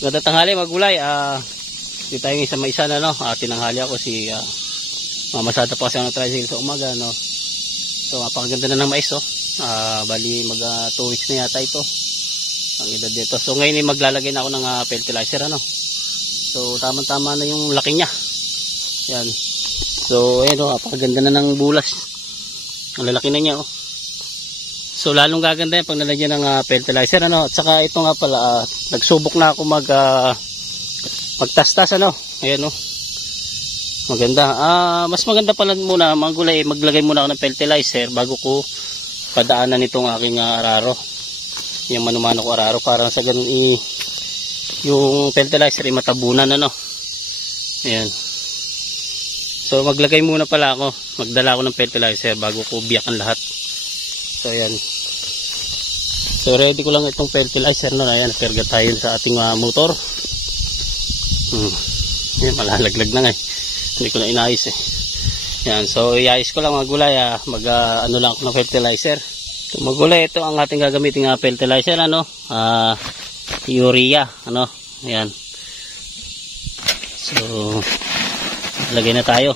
Ganda tanghali magulay. Di tayo isa may isa na no. Tinanghali ako si mamasada pa kasi ng tricycle sa umaga no. So napakaganda na ng mais oh. Bali mag 2 weeks na yata ito. Ang edad dito. So ngayon maglalagay na ako ng fertilizer ano. So tamang-tama na yung laki niya. Yan. So ayan oh, napakaganda na ng bulas. Ang lalaki na niya oh. So lalong gaganda yan pag nalagyan ng fertilizer ano. At saka ito nga pala nagsubok na ako magtastas ano. Ayan oh. Maganda. Mas maganda pala muna mga gulay maglagay muna ako ng fertilizer bago ko padaanan itong aking araro. Yung manumano ko araro para sa ganun yung fertilizer matabunan ano. Ayan. So maglagay muna pala ako. Magdala ako ng fertilizer bago ko biyakan lahat. So ayan. So ready ko lang itong fertilizer no. Ayan, karga tayo sa ating motor. Ayan, malalaglag na nga eh. Hindi ko na inayos eh. Ayan, so iayos ko lang mga gulay ano lang ako ng fertilizer. So mga gulay, ito ang ating gagamitin fertilizer ano. Urea ano. Ayan. So lagay na tayo.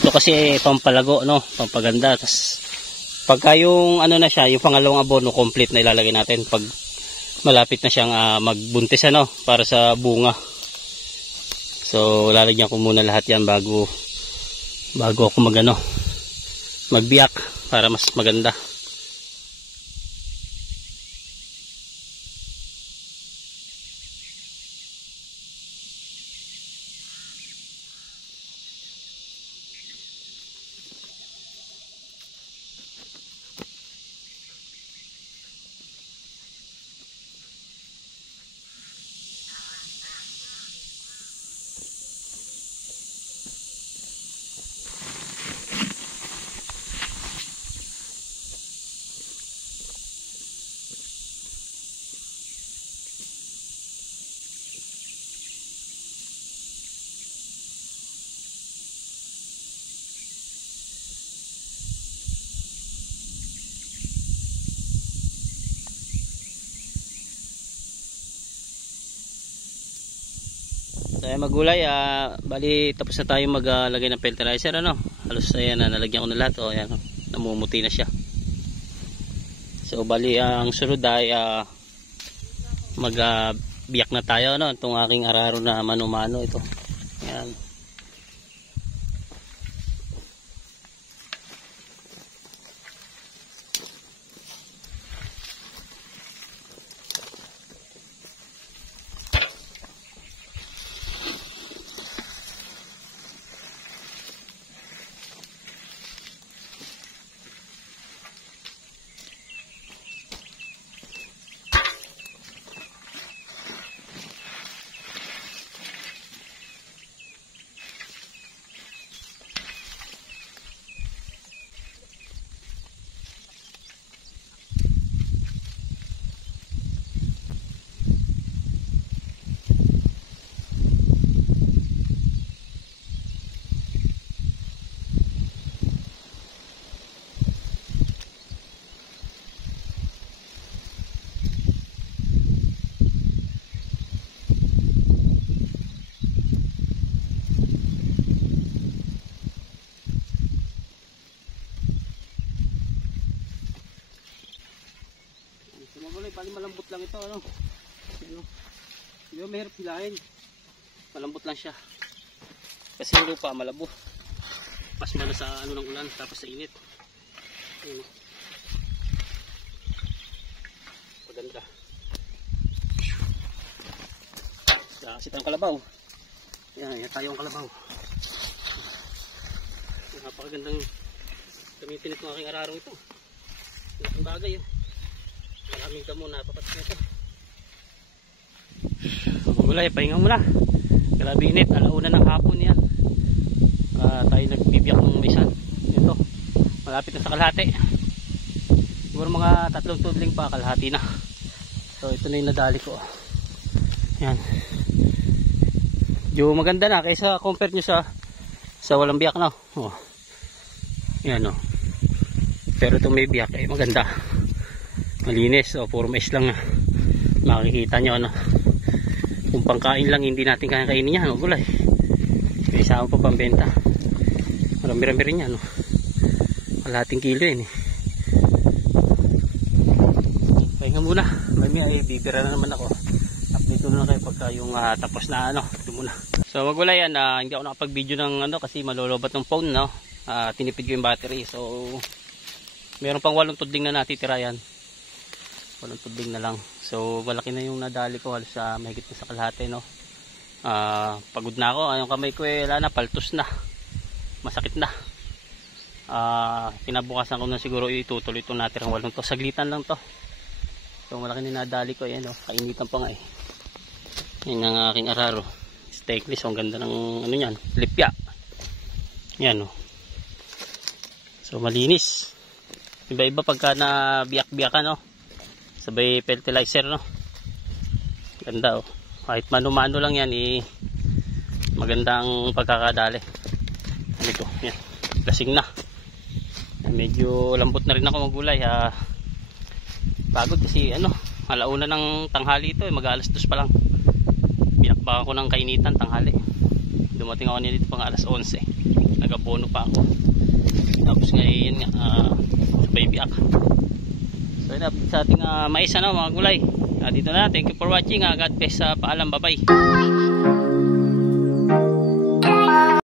Ito kasi pampalago no, pampaganda. Tas pagka yung ano na siya, yung pangalawang abono complete na ilalagay natin pag malapit na siyang magbuntis ano para sa bunga. So lalagyan ko muna lahat yan bago ako magbiyak para mas maganda. So ayan magulay, bali tapos na tayo maglagay ng fertilizer ano. Halos ayan nalagyan ko na lahat oh, ayan, namumuti na siya. So bali ang sunod ay magbiyak na tayo ano, itong aking araro na mano-mano ito. Ayan. Bali malambot lang ito ano. Hindi mahirap hilahin. Malambot lang siya. Kasi yung lupa malabo. Pasma na sa ano ng ulan tapos sa init. Ayun. Paganda. Kasi tayong kalabaw. Yan tayong kalabaw. Napakagandang gamitin itong aking araro ito. Laking bagay yun. Maraming damo na papat nito. Gulay, pahinga muna. Grabe init, alauna ng hapon yan. Tayo nagbibiyak ng misan. Ito, malapit na sa kalahati. Siguro mga 3 tudling pa, kalahati na. So ito na yung nadali ko. Yan. Yung maganda na kaysa compare nyo sa walang biyak na. Oh. Yan o. Pero itong may biyak ay maganda. Malinis, puro mais lang makikita nyo ano. Kung pangkain lang hindi natin kaya kainin yan, gulay. May isama pa pambenta. Marami-rami rin yan, no? Kalahating kilo yun eh. Pahinga muna. May ay bibira na naman ako. Update ko na kayo pagka yung tapos na ano. Ito muna. So magulay yan, hindi ako nakapag-video ng ano kasi malolobat ng phone, no? Tinipid ko yung battery. So meron pang 8 tudling na natitira yan. 8 tudling na lang. So malaki na yung nadali ko, halos mahigit na sa kalahati, no? Pagod na ako, yung kamay ko wala na, paltos na, masakit na. Kinabukasan ko na siguro itutuloy itong natirang 8 to, saglitan lang to. So malaki na nadali ko, yan, no? Kainitan pa nga eh. Yan ang aking araro, stateless. Ang ganda ng ano yan, lipya yan, no? So malinis, iba-iba pagka na biyak-biyakan, no? Sabay fertilizer, no? Ganda, oh. Kahit mano-mano lang yan, maganda ang pagkakadali. Ano ito? Yan. Lasing na. Medyo lambot na rin ako magulay. Pagod kasi ano, alauna ng tanghali ito, mag-alas 2 pa lang. Binakbakan ko ng kainitan tanghali. Dumating ako nito pang alas 11. Nagabono pa ako. Tapos ngayon nga, baby ak. So yun, sa ating mais, ano, mga gulay. Dito na, thank you for watching. God bless, paalam, bye bye.